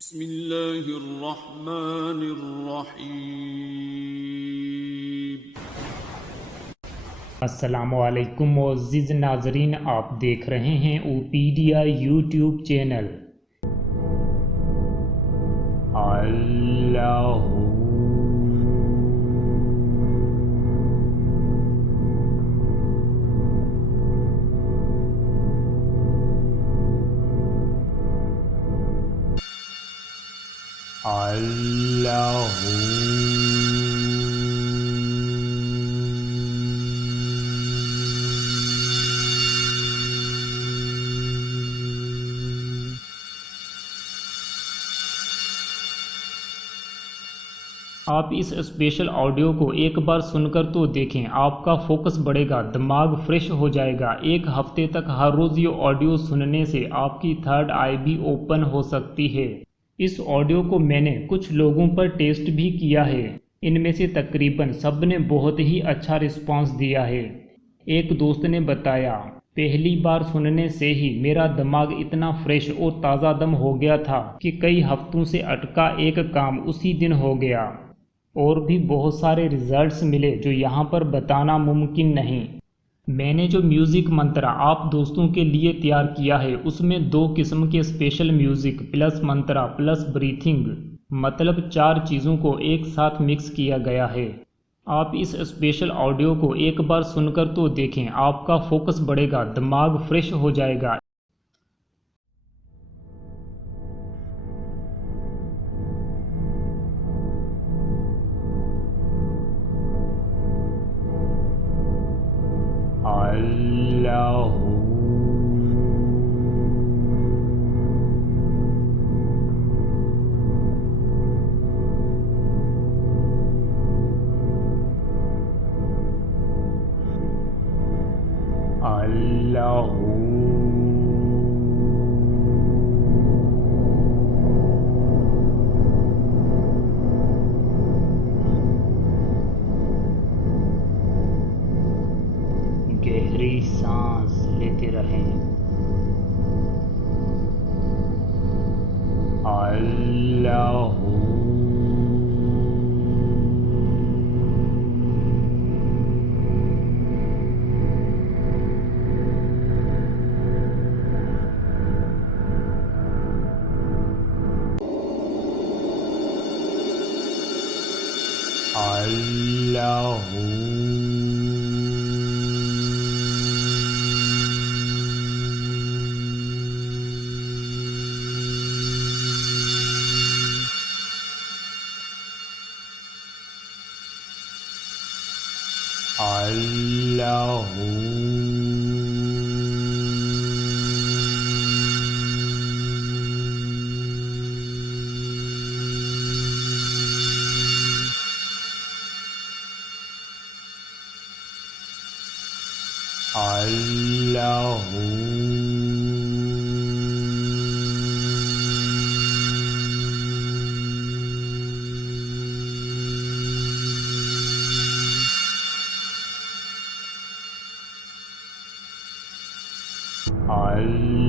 بسم اللہ الرحمن الرحیم۔ السلام علیکم معزز ناظرین، آپ دیکھ رہے ہیں اوپیڈیا یوٹیوب چینل۔ اللہ اللہ آپ اس اسپیشل آڈیو کو ایک بار سن کر تو دیکھیں، آپ کا فوکس بڑھے گا، دماغ فریش ہو جائے گا۔ ایک ہفتے تک ہر روز یہ آڈیو سننے سے آپ کی تھرڈ آئی بھی اوپن ہو سکتی ہے۔ اس آڈیو کو میں نے کچھ لوگوں پر ٹیسٹ بھی کیا ہے، ان میں سے تقریباً سب نے بہت ہی اچھا رسپانس دیا ہے۔ ایک دوست نے بتایا، پہلی بار سننے سے ہی میرا دماغ اتنا فریش اور تازہ دم ہو گیا تھا کہ کئی ہفتوں سے اٹکا ایک کام اسی دن ہو گیا۔ اور بھی بہت سارے ریزلٹس ملے جو یہاں پر بتانا ممکن نہیں۔ میں نے جو میوزک منترا آپ دوستوں کے لیے تیار کیا ہے، اس میں 2 قسم کے اسپیشل میوزک پلس منترا پلس بریتھنگ، مطلب 4 چیزوں کو ایک ساتھ مکس کیا گیا ہے۔ آپ اس اسپیشل آڈیو کو ایک بار سن کر تو دیکھیں، آپ کا فوکس بڑھے گا، دماغ فریش ہو جائے گا۔ اللہ اللہ گہری سانس لیتے رہیں۔ اللہ اللہ اللہ اللہ اللہ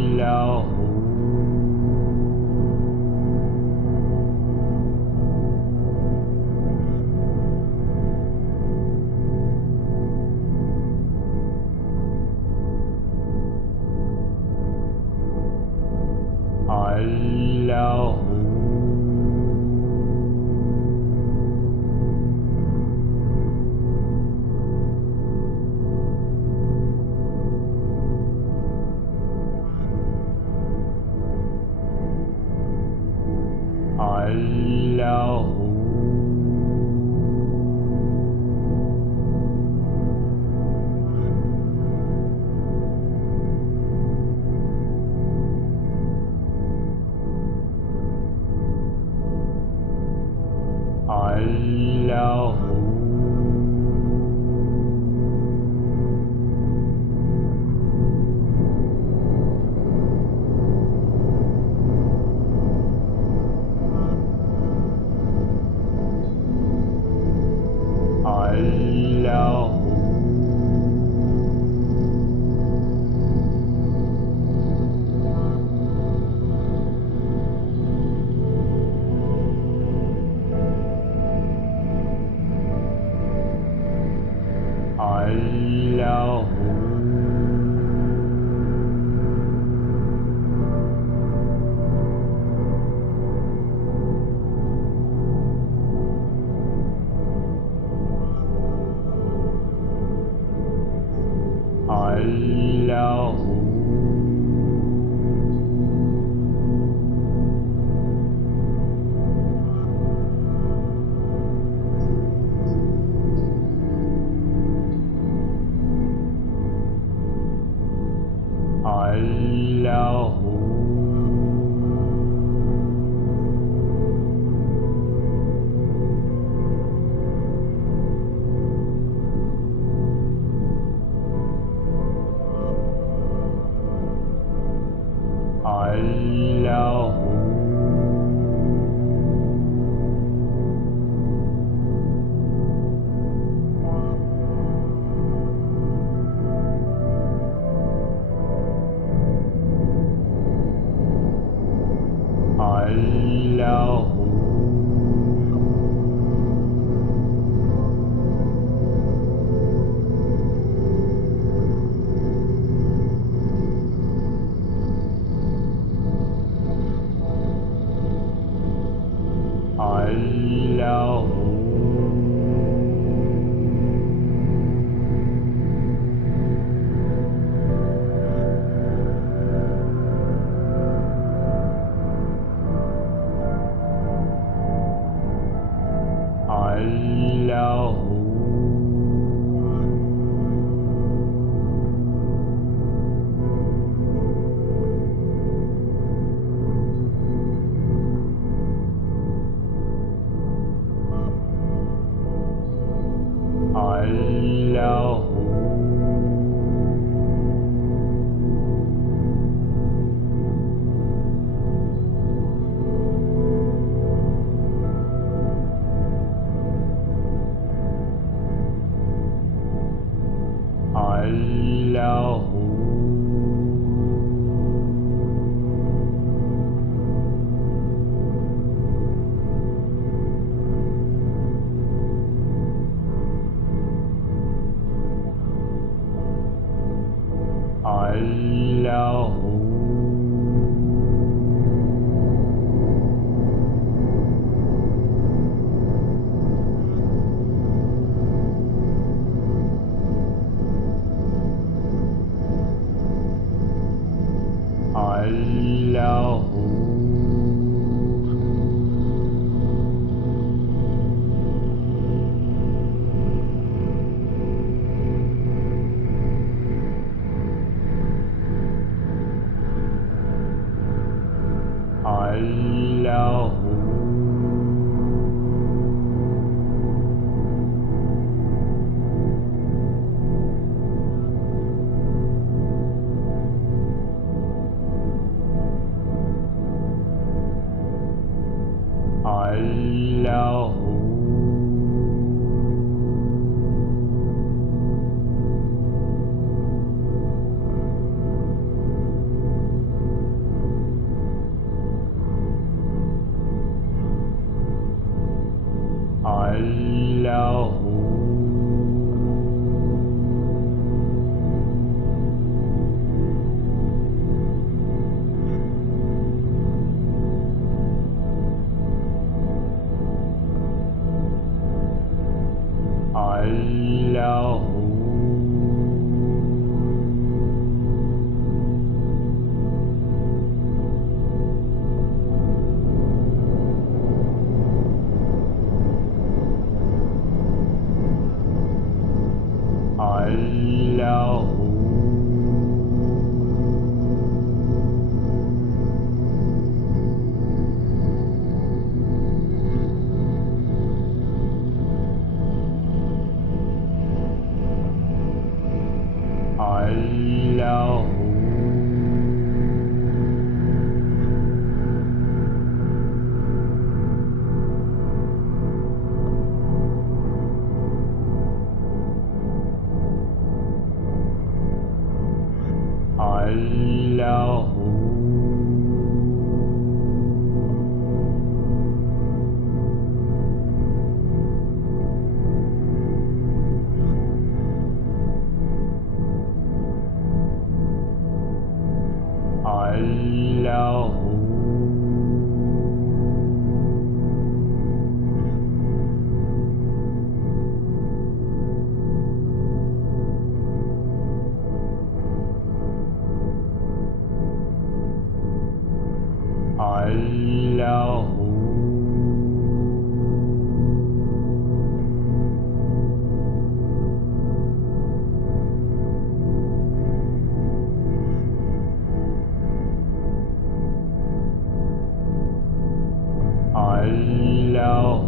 اللہ اللہ اللہ अल्लाहु अल्लाहु अल्लाहु अल्लाहु अल्लाहु अल्लाहु अल्लाहु अल्लाहु अल्लाहु अल्लाहु अल्लाहु अल्लाहु अल्लाहु अल्लाहु अल्लाहु अल्लाहु अल्लाहु अल्लाहु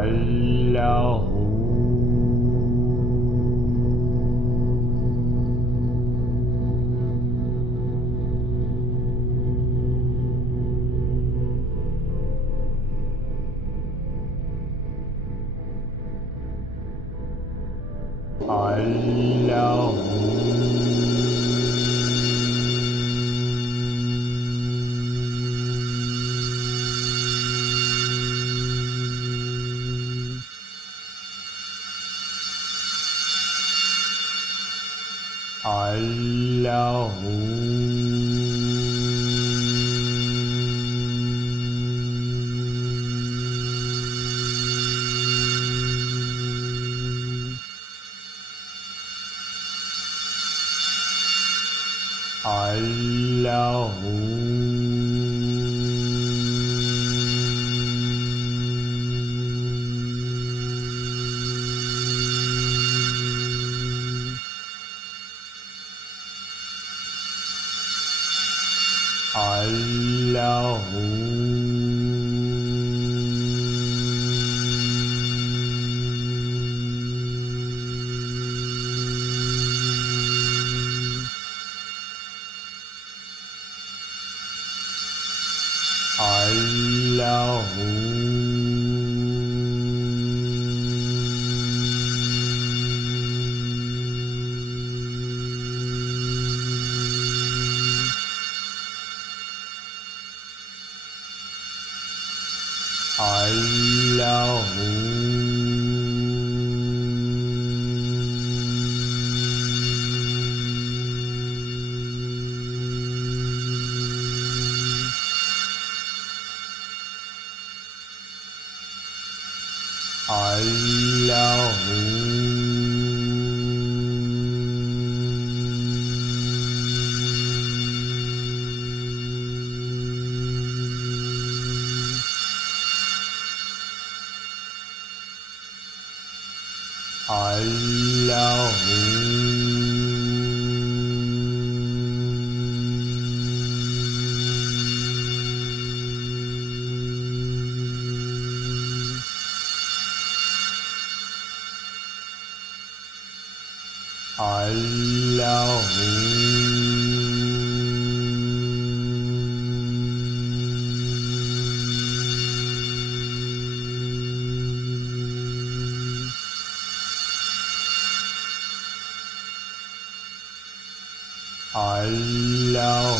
अल्लाहु अल्लाहु अल्लाहु अल्लाहु अल्लाहु अल्लाहु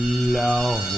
अल्लाहु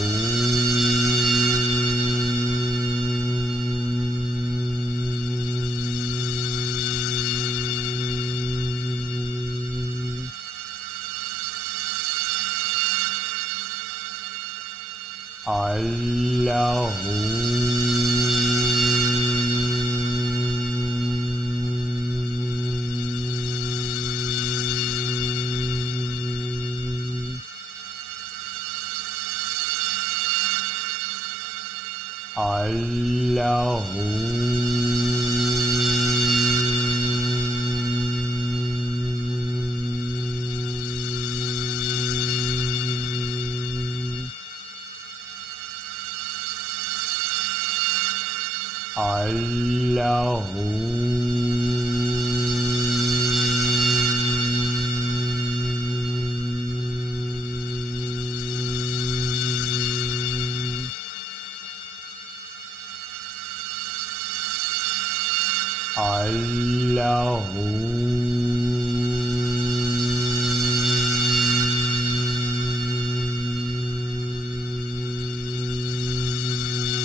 अल्लाहु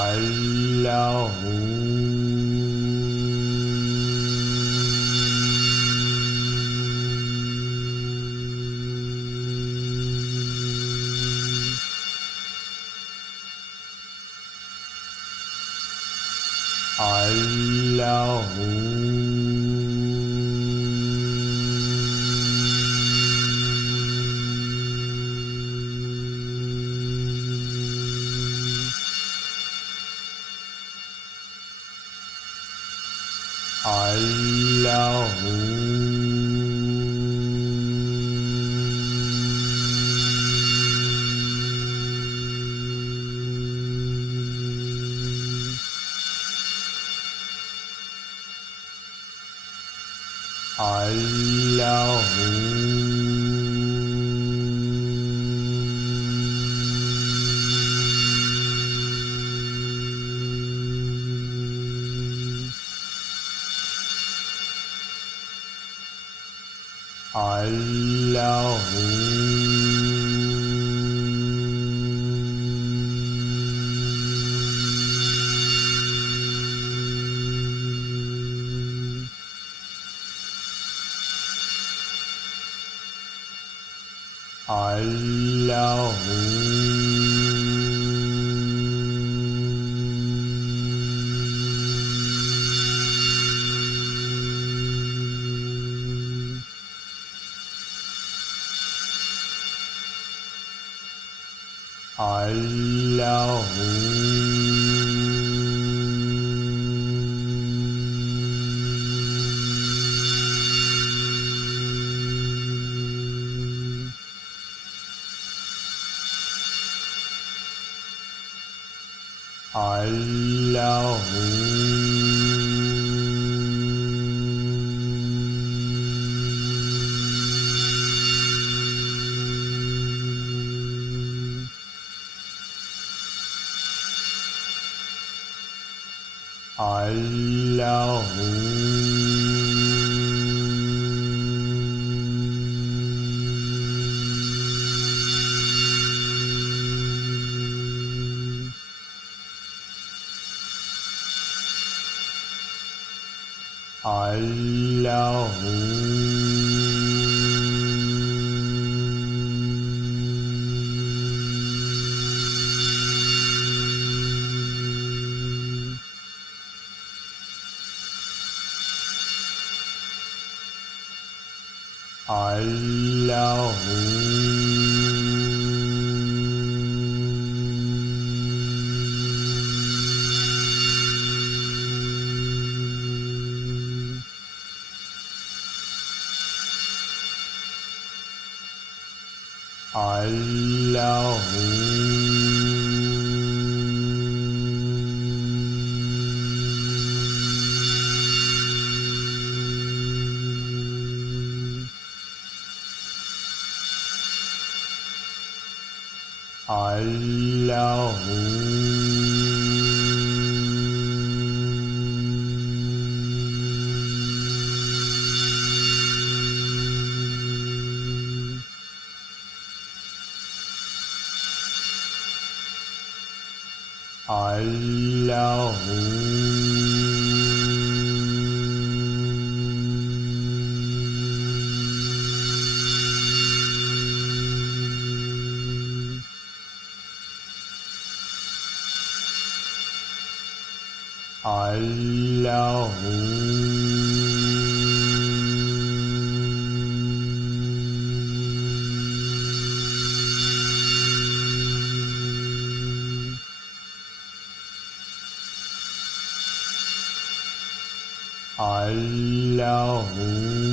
अल्लाहु अल्लाहु अल्लाहु अल्लाहु अल्लाहु अल्लाहु अल्लाहु अल्लाहु अल्लाहु अल्लाहु अल्लाहु अल्लाहु अल्लाहु अल्लाहु अल्लाहु अल्लाहु